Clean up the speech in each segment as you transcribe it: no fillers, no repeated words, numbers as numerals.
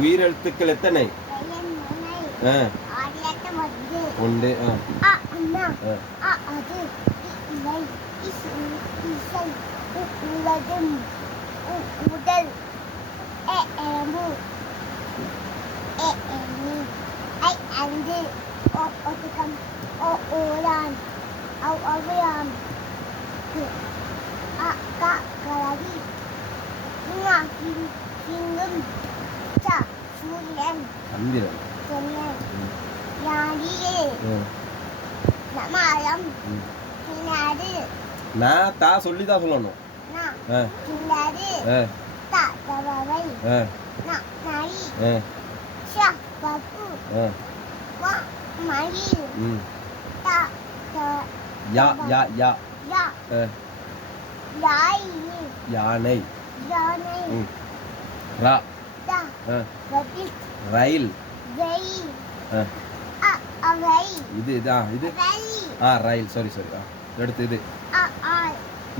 உயிரெழுத்துக்கள் எத்தனை? உண்டு. உடல் எறும்பு ஐந்து ஒதுக்கம் ஓரான் அவ்வியாம் கலவி சிங்கம் சூரியன் சந்திரன் யாழியே சமாளம் கிணறு நான் தா சொல்லி தான் சொல்லணும். கிணறு தவறை நரி பப்பு மயில் யா யா யா யானை யானை ரா ரயில் இது இதான் இது ரயில் சாரி எடுத்து இது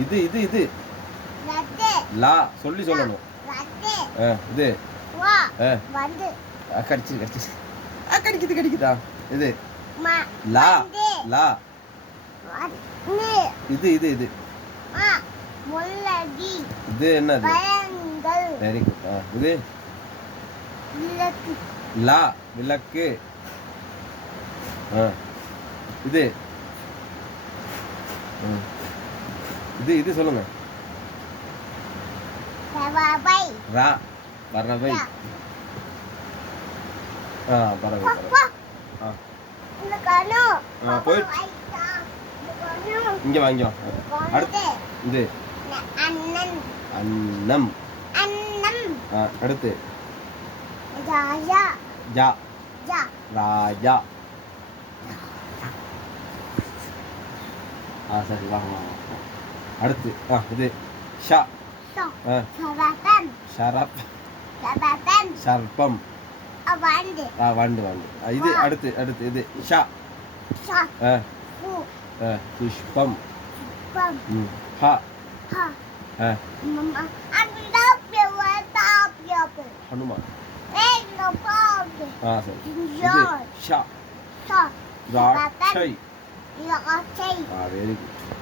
இது இது இது லா சொல்லி சொல்லணும். இது கடிக்குதா இது லா லா இது இது இது இது என்னது? Very good. இது லா விளக்கு. இது இது இது சொல்லுங்க. ரா பறவை. பறவை போயிட்டு இங்க வாங்க. அடுத்து இது அன்னம். அடுத்து ஜா ராஜா. சரி வாங்க. அடுத்து இது ஷா ஷரப் சர்ப்பம் வண்டு வண்டு. இது அடுத்து அடுத்து இது ஷா புஷ்பம். ஹா ஹனுமான். சரி இது ஷா திராட்சை. Very good.